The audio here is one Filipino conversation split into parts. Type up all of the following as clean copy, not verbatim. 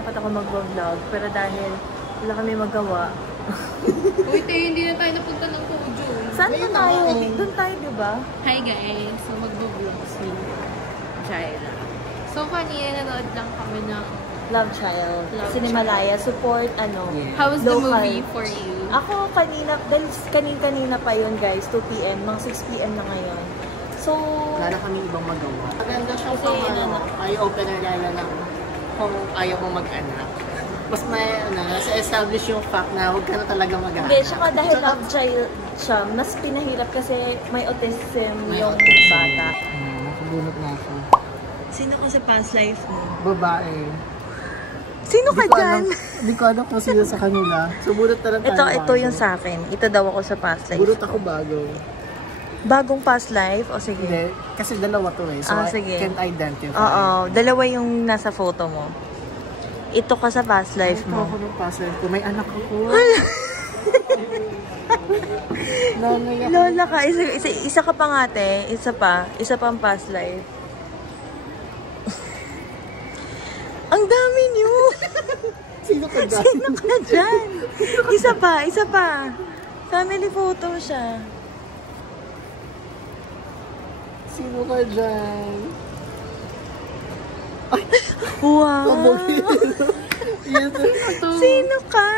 dapat ako mag-vlog. Pero dahil wala kami magawa. Uy, hindi na tayo napunta ng Kujo. Saan na tayo? Doon tayo, diba? Hi guys! So, mag-vlog si Jaila. So, kanina nanood lang kami ng Love Child. Cinemalaya. Support, How was the local. movie for you? Ako, kanina, dahil kanina pa yun, guys. 2 p.m. Mga 6 p.m. na ngayon. So, wala na kami ibang magawa. Maganda siya kasi, eye-opener lalo na kung ayaw mo mag-anak. Mas may, nasa establish yung fact na huwag ka na talaga mag-anak. Hindi, saka dahil love child siya, mas pinahirap kasi may autism yung bata. Nakabunot na ako. Sino ka sa past life mo? Babae. Sino ka dyan? Hindi ko alam kung sino sa kanila. So, bunot na lang tayo. Ito yung sa akin. Ito daw ako sa past life. Bunot ako bago. Bagong past life? O sige. Hindi, kasi dalawa to eh. So, sige. I can't identify. Oo, dalawa yung nasa photo mo. Ito ka sa past life mo. Ito ako ng past life ko. May anak ako. Lola ka. Isa ka pa nga, te. Isa pang past life. Ang dami niyo! Sino ka dyan? Sino ka dyan? Isa pa. Family photo siya. Sino ka dyan? Ay! Wow! Sino ka?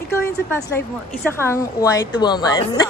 Ikaw yun sa past life mo. Isa kang white woman.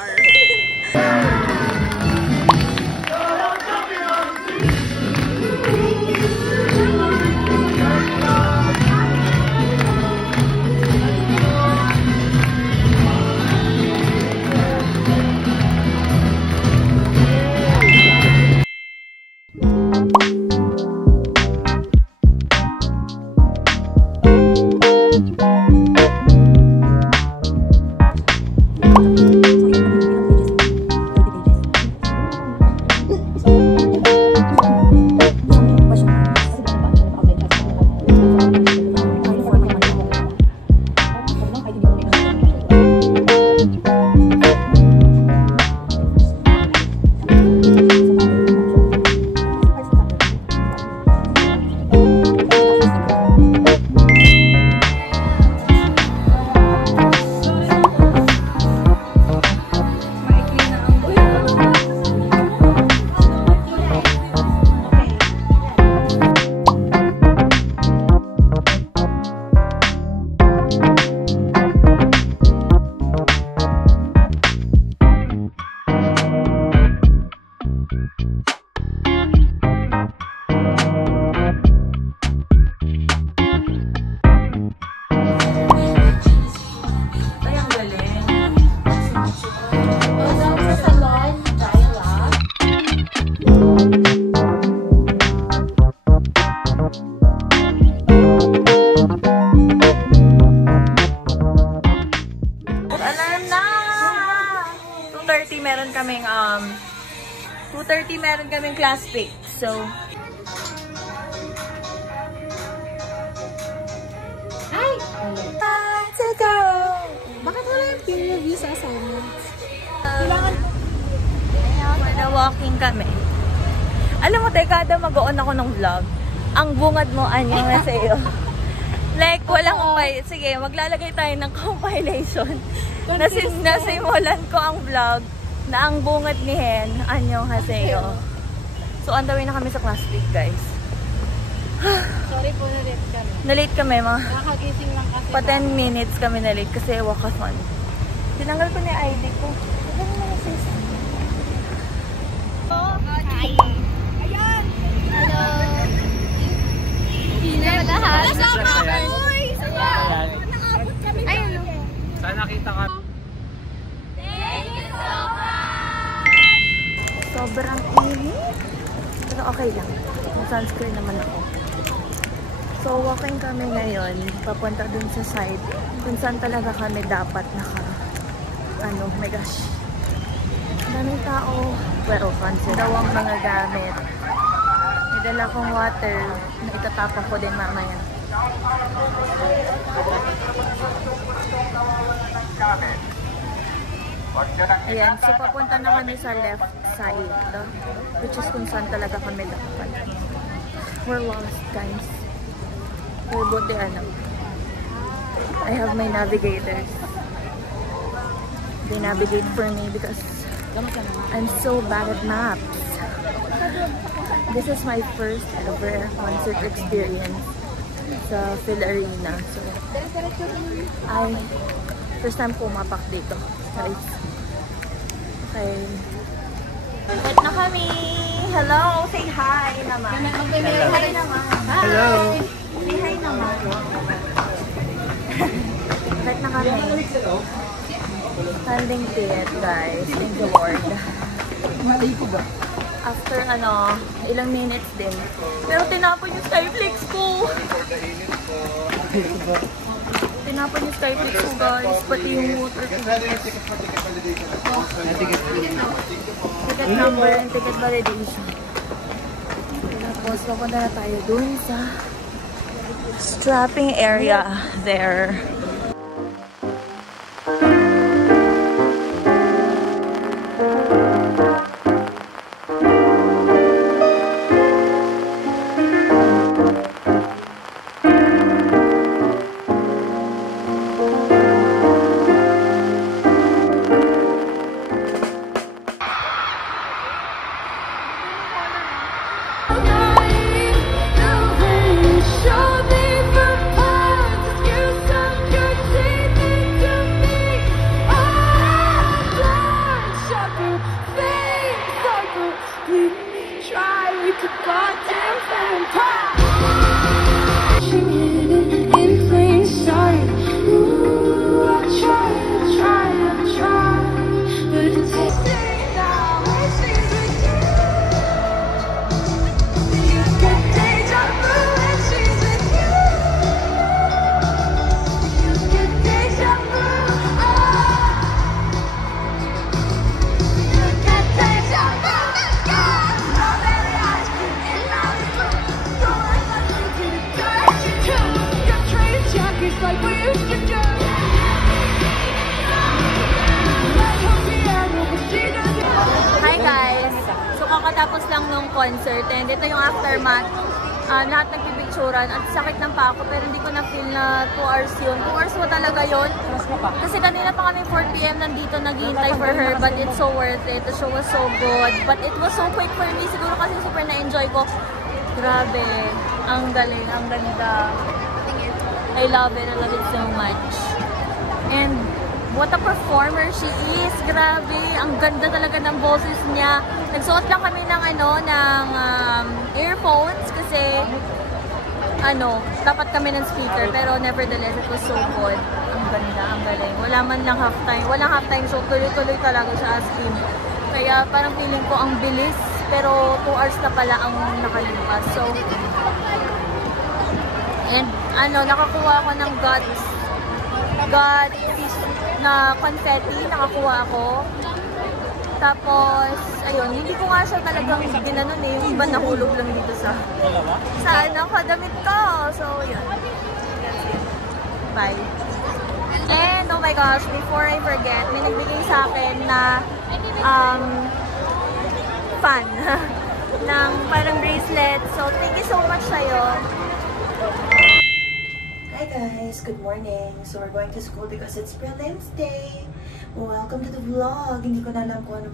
Meron kaming class pick. So, Hi! let's go! Bakit wala yung peer review sa assignments? Kailangan walking kami. Alam mo, kada mag-on ako ng vlog, ang bungad mo, anyang na sa'yo. Like, walang sige, maglalagay tayo ng compilation. Nasimulan ko ang vlog na ang bungad ni Hen, anyong haseyo. So, on the way na kami sa class week, guys. Sorry po, na-late kami. Na-late kami, mga. Nakagising lang kasi. Pa 10 minutes kami na-late kasi wakasan. Tinanggal ko na yung ID ko. Ano mo na sis? Hi! Ayan! Hello! Hindi na lahat. Sama ka, boys! Nakaabot kami. Ayun. Saan nakita ka? Sobrang init. Pero okay lang. May sunscreen naman ako. So, walking kami ngayon. Papunta dun sa side. Kung saan talaga kami dapat my gosh. Daming tao. Pero fancy daw ang mga gamit. May dala kong water na itatapon ko din mamaya. Ayan, so papunta na kami sa left side, which is kung saan talaga kami dapat. We're lost, guys. Pero buti ano, I have my navigators. They navigate for me because I'm so bad at maps. This is my first ever concert experience sa Phil Arena. So, first time pumapak dito, guys. Okay. Wait na kami! Hello! Say hi naman! Say hi naman! Hello! Say hi naman! Wait na kami. Standing ticket, guys. Thank the Lord. After ilang minutes din. Pero tinapon yung Skyflix ko! Tinapon yung Skyflix ko, guys. Pati yung water ticket. Ticket number and ticket validation. Tapos, papunta na tayo dun sa strapping area there. Kakatapos lang nung concert and ito yung aftermath. Lahat nagpipicturan at sakit ng pa ako pero hindi ko na feel na 2 hours yun. 2 hours mo talaga yun. Kasi kanina pa kami 4 PM nandito naghihintay for her but it's so worth it. The show was so good but it was so quick for me. Siguro kasi super na-enjoy ko. Grabe. Ang galing. Ang ganda. I love it so much. And what a performer she is. Grabe. Ang ganda talaga ng boses niya. Nagsuot lang kami ng earphones kasi dapat kami ng speaker pero nevertheless it was so good. Ang ganda, ang galing. Wala man lang halftime. Walang halftime show. Tuloy-tuloy talaga siya as in. Kaya parang feeling ko ang bilis pero 2 hours na pala ang nakalipas. So, and nakakuha ako ng God na confetti, nakakuha ako. Tapos, ayun, hindi ko nga siya talagang ginanon eh. Yung iba nahulog lang dito sa kadamit ko. So, yun. Bye. And, oh my gosh, before I forget, may nagbigay sa akin na fan ng parang bracelet. So, thank you so much sa'yo. Hi guys, good morning. So we're going to school because it's prelims day. Welcome to the vlog. Hindi ko na alam kung ano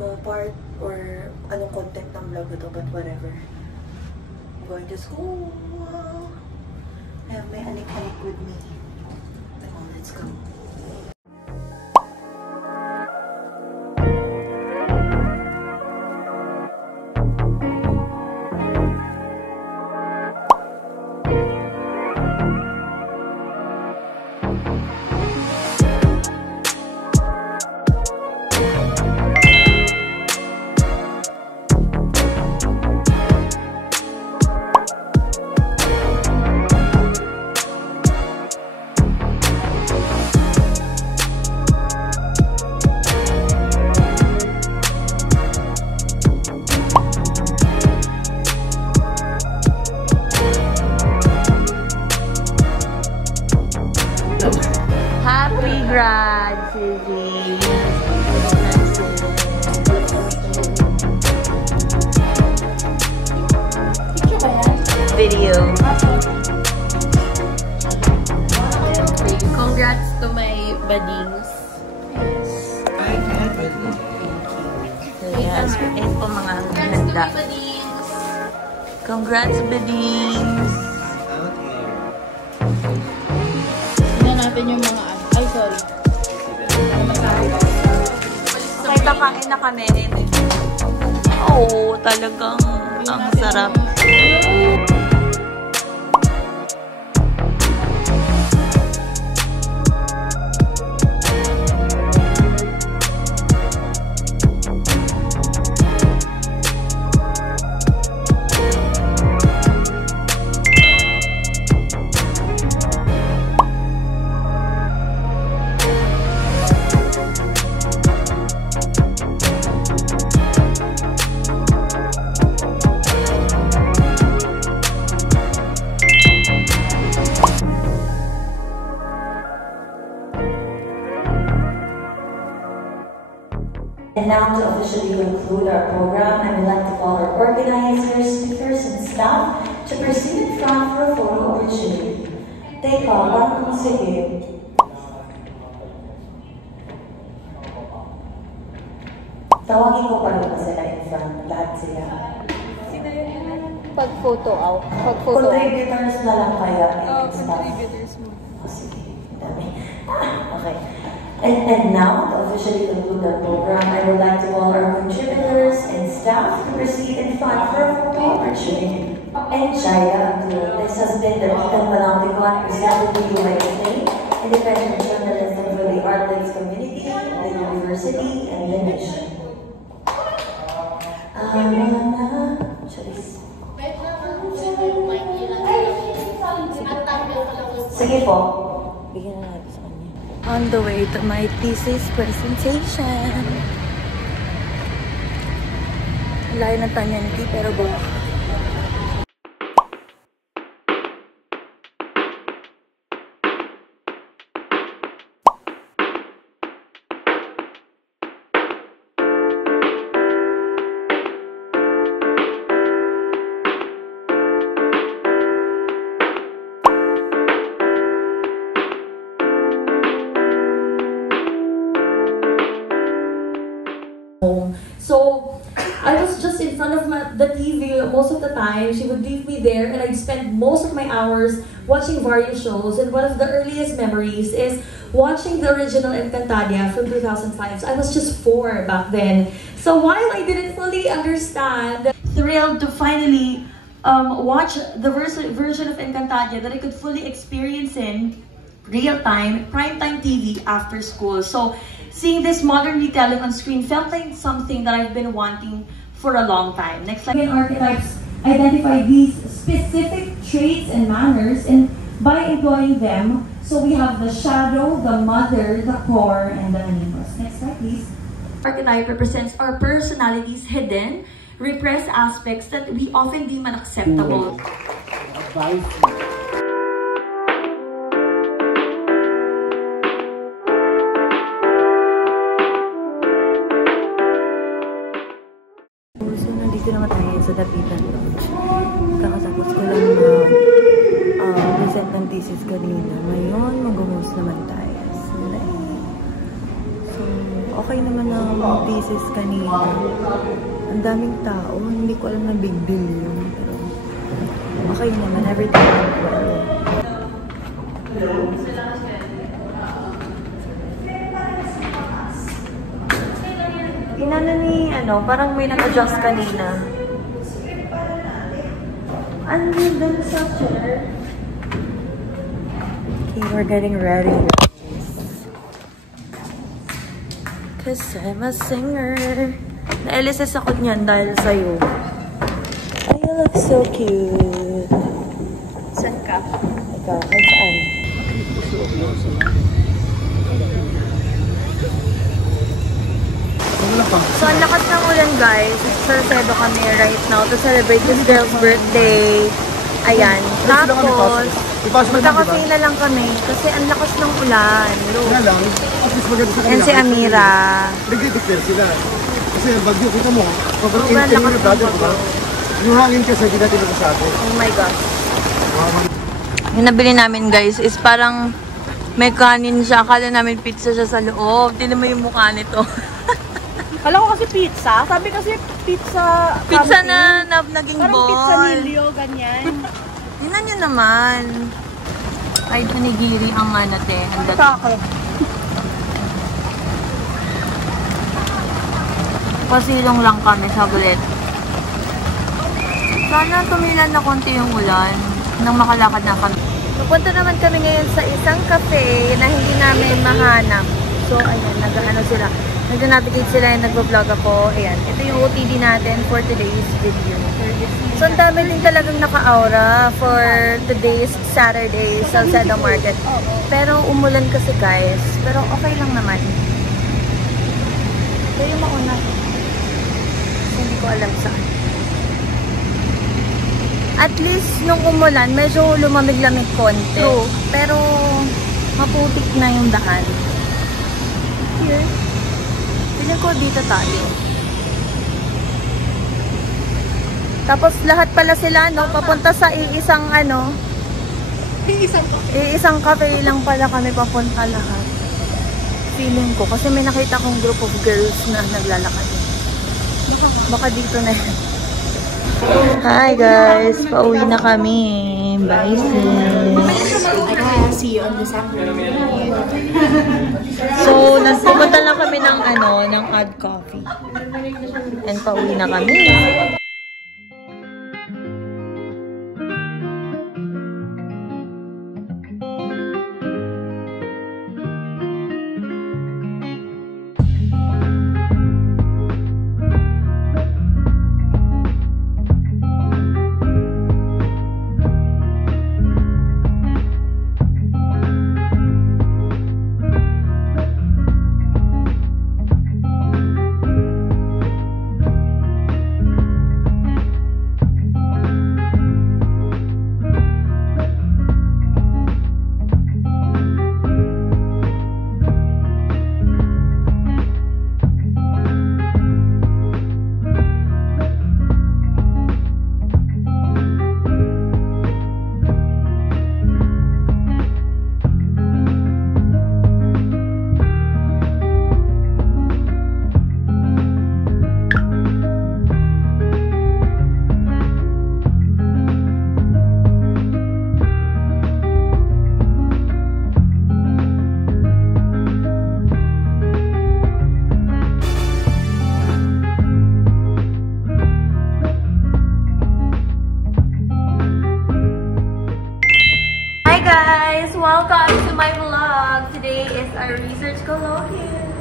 mga part or anong content ng vlog ito, but whatever. I'm going to school. I have my anik-anik with me. Come on, let's go. Happy grad, Suzy! Video. congrats to my badings. Yes, ito po mga handa. Congrats, badings! Tingnan natin yung mga ay, sorry. Okay, kakain na kami. Oh, talagang ang sarap. And now to officially conclude our program, I would like to call our organizers, speakers, and staff to proceed in front for a photo opportunity. Teka, parang sige. Tawagin ko pa rin pa sila in front. Lahat sila. Pag-photo out. Pag-photo out. Contributors na lang kaya. Contributors mo. Sige. Okay. And now, to officially conclude our program, I would like to call our contributors and staff to proceed in front for a photo opportunity. And Shaya Abdul, this has been the Beacon Panopticon presented to you by today, independent journalism for the Artlights community, the university, and the nation. Sige po. Bigyan na natin sa kanya. On the way to my thesis presentation. Layo ng tanyanki, pero go. So I was just in front of the TV most of the time. She would leave me there, and I'd spend most of my hours watching various shows. And one of the earliest memories is watching the original Encantadia from 2005. So I was just 4 back then. So while I didn't fully understand, thrilled to finally watch the version of Encantadia that I could fully experience in real-time, primetime TV after school. So seeing this modern retelling on screen felt like something that I've been wanting for a long time. Next slide. Archetypes identify these specific traits and manners, and by employing them, so we have the shadow, the mother, the core, and the animus. Next slide, please. Archetype represents our personalities' hidden, repressed aspects that we often deem unacceptable. Dito naman tayo sa Dapitan Lodge. Kakatapos ko lang present ng thesis kanina. Ngayon, mag-host naman tayo. So, okay naman ang thesis kanina. Ang daming tao. Hindi ko alam na big deal yun. Pero, okay naman. Everything went well. Inano ni, parang may nag-adjust kanina. Ano doon sa chair? Okay, we're getting ready. Cause I'm a singer. Na-LSS ako niyan dahil sa'yo. Oh, you look so cute. Saan ka? Ikaw, ay saan? So, ang lakas ng ulan, guys. Sa Salcedo kami right now to celebrate this girl's birthday. Ayan. Tapos, magkakafe na lang kami kasi ang lakas ng ulan. Yan si Amira. Nag-declare sila. Kasi bagyo, kita mo. Sobrang init yung brother, diba? Yung hangin kasi, hindi natin nagsasabi. Oh my gosh. Yung nabili namin, guys, is parang May kanin siya. Akala namin pizza siya sa loob. Tignan mo yung mukha nito. Kala ko kasi pizza. Sabi kasi pizza... Pizza na naging parang ball. pizza nilyo, ganyan. Tingnan nyo naman. Ay, panigiri ang te. Ang dati. Tako. Pasilong lang kami sa bulet. Sana tumilan na konti yung ulan nang makalakad na kami. Pupunta naman kami ngayon sa isang cafe na hindi namin mahanap. So, ayan, nag-ano sila. Nag-navigate sila yung nag-vlog ako. Ayan, ito yung OTD natin for today's video. So, ang dami din talagang naka-aura for today's Saturday Salcedo Market. Pero umulan kasi guys. Pero okay lang naman. Ito yung mauna. Hindi ko alam saan. At least, nung umulan, medyo lumamig-lamig konti. True. Pero, maputik na yung daan. Here. Tignan ko dito tayo. Tapos, lahat pala sila, no? Papunta sa iisang, ano? Iisang cafe lang pala kami papunta lahat. Feeling ko. Kasi may nakita kong group of girls na naglalakad. Baka dito na yan. Hi guys! Pauwi na kami. Bye sis! See you on this afternoon. So, nagpupunta lang kami ng ng Odd Coffee. And pauwi na kami. Welcome to my vlog. Today is our research colloquium.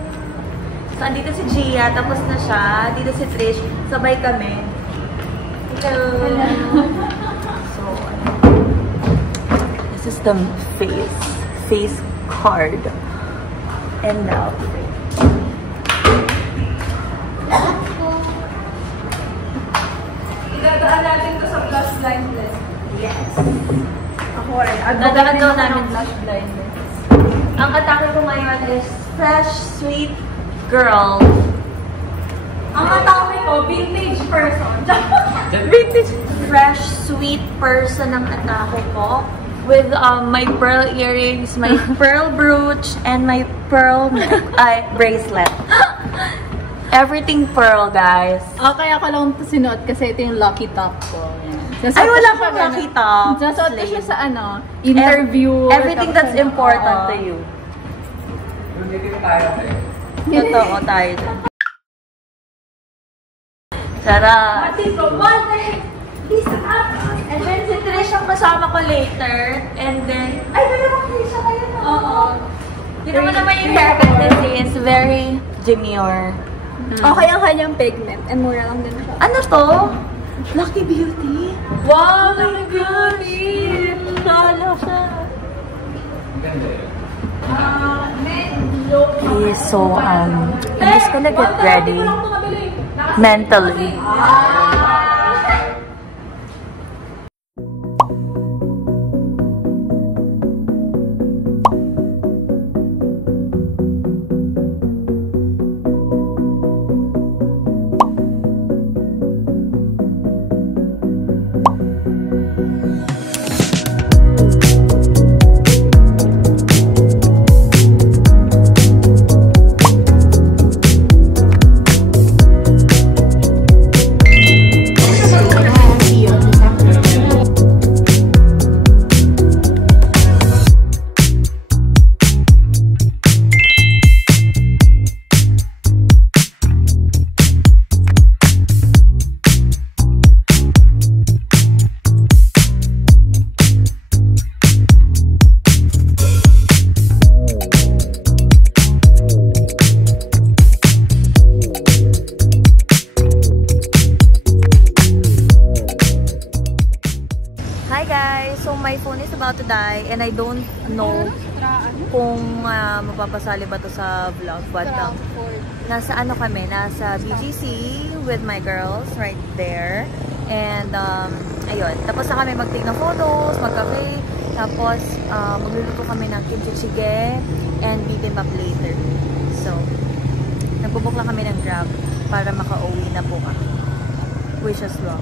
So, andito si Gia, tapos na siya. Dito si Trish, sabay kami. Hello! So, this is the face card. And now, idadaan natin to sa plus blindness. Yes. Dadaan daw namin flash blindness. Ang atake ko ngayon is fresh, sweet girl. Ang atake ko, vintage person. Vintage, fresh, sweet person ang atake ko. With my pearl earrings, my pearl brooch, and my pearl bracelet. Everything pearl, guys. Okay, ako lang ito sinuot kasi ito yung lucky top ko. Ay, wala kang lucky top. Nasuot ko siya sa interview. Everything that's important to you. Totoo tayo. Sarap. And then si Trish ang kasama ko later. And then, ay, dalawang Trish kayo na. Oo. Hindi naman naman yung haircut kasi is very demure. Okay ang kanyang pigment. And mura lang din siya. Ano to? Lucky Beauty? Wow, Lucky Beauty! Nalo siya. So, I'm just gonna get ready mentally. guys! So my phone is about to die and I don't know kung mapapasali ba to sa vlog. But nasa ano kami, nasa BGC with my girls right there. And ayun, tapos na kami mag-take ng photos, mag-cafe. Tapos magluluto kami ng kimchi jjigae and bibimbap later. So, nagbubuk lang kami ng Grab para maka-uwi na po kami. Wish us luck.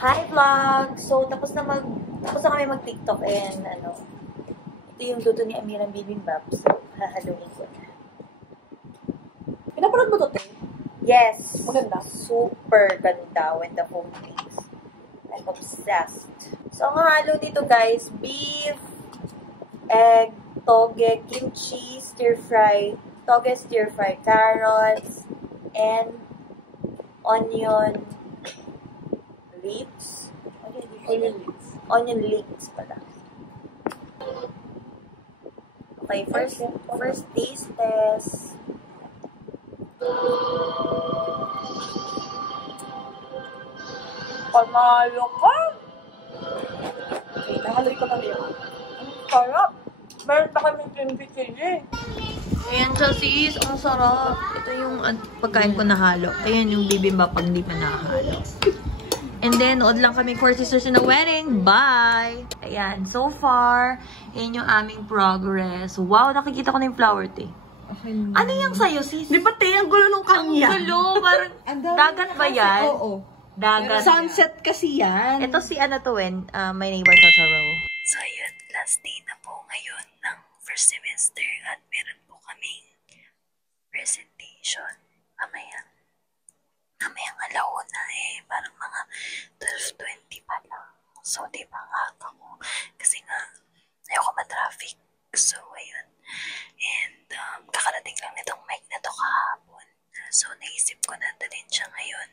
Hi vlog! So, tapos na kami mag-TikTok and ito yung luto ni Amirang bibimbap. So, hahaluin ko na. Pinapanood mo to, te? Yes! Maganda? Super ganda when the phone rings. I'm obsessed. So, ang halo dito guys, beef, egg, toge, kimchi, stir-fry, toge stir-fry, carrots, and onion leaves. Onion leaves pala. Okay, first taste test. Panalo ka! Okay, nahaloy ko na yun. Ang sarap! Meron pa kami kimchi. Ayan siya sis, ang sarap. Ito yung pagkain ko nahalo. Ayan yung bibimbap pag hindi pa nahalo. And then, nood lang kami 4 sisters in a wedding. Bye! Ayan, so far, yan yung aming progress. Wow, nakikita ko na yung flower tea. Okay, ano yung sa'yo, sis? Di ba, te? Ang gulo nung kanya. Ang gulo, parang dagat ba yan? Oo. Dagat. Sunset kasi yan. Ito si My Neighbor Totoro. So, yun, last day na po ngayon ng first semester at meron po kaming presentation. Mamayang alauna parang mga 12:20 pa lang. So, di ba nga ako? Kasi nga, ayoko ma-traffic. So, ayun. And, kakarating lang nitong mic na to kahapon. So, naisip ko na dalhin siya ngayon.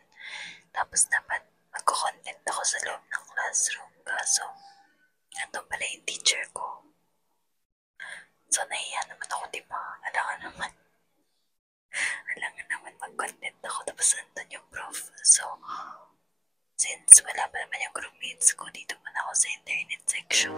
Tapos, dapat magko-content ako sa loob ng classroom. Kaso, nandun pala yung teacher ko. So, nahiya naman ako, di ba? Alangan naman mag-content ako. Tapos, nandun yung prof. So, since wala pa naman yung group mates ko, dito pa na ako sa internet section.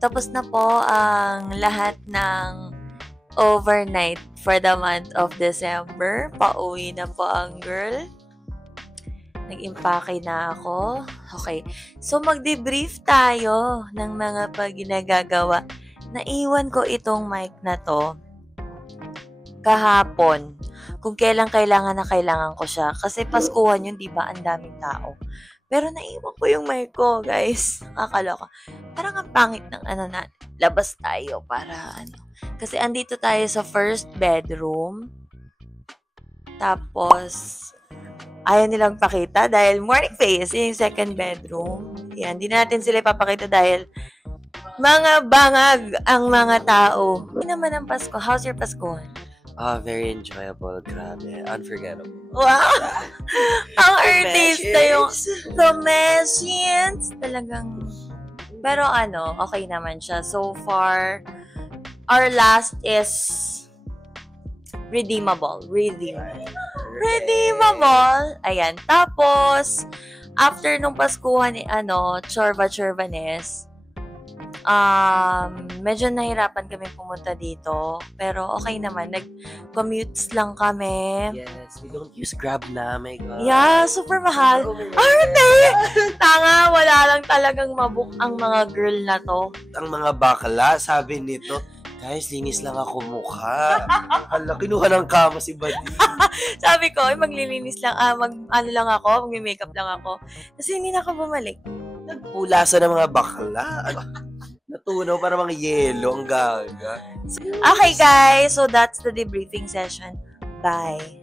Tapos na po ang lahat ng overnight for the month of December. Pauwi na po ang girl. Nag-impake na ako. Okay. So, mag-debrief tayo ng mga ginagagawa. Naiwan ko itong mic na to kahapon. Kung kailan kailangan ko siya. Kasi Paskuhan yun, di ba? Ang daming tao. Pero naiwan ko yung mic ko, guys. Nakakaloka. Parang ang pangit ng labas tayo para Kasi andito tayo sa first bedroom. Tapos, ayaw nilang pakita dahil morning face. Yung second bedroom. Yan, hindi natin sila ipapakita dahil mga bangag ang mga tao. Hindi naman ang Pasko. How's your Paskuhan? Very enjoyable. Grabe. Unforgettable. Wow! Ang artista yung Domestians. Talagang, pero okay naman siya. So far, our last is redeemable. Redeemable. Ayan. Tapos, after nung Paskuhan Chorva-Chorvanes, medyo nahirapan kami pumunta dito. Pero okay naman. Nag-commutes lang kami. Yes, we don't use Grab na. My God. Yeah, super mahal. Arte! Tanga, wala lang talagang mabook ang mga girl na to. Ang mga bakla, sabi nito, guys, linis lang ako mukha. Hala, kinuha ng kama si Buddy. Sabi ko, maglilinis lang, lang ako, mag-makeup lang ako. Kasi hindi na ako bumalik. Nagpulasan ng mga bakla. Natunaw para mga yelo, ang gaga. Okay guys, so that's the debriefing session. Bye!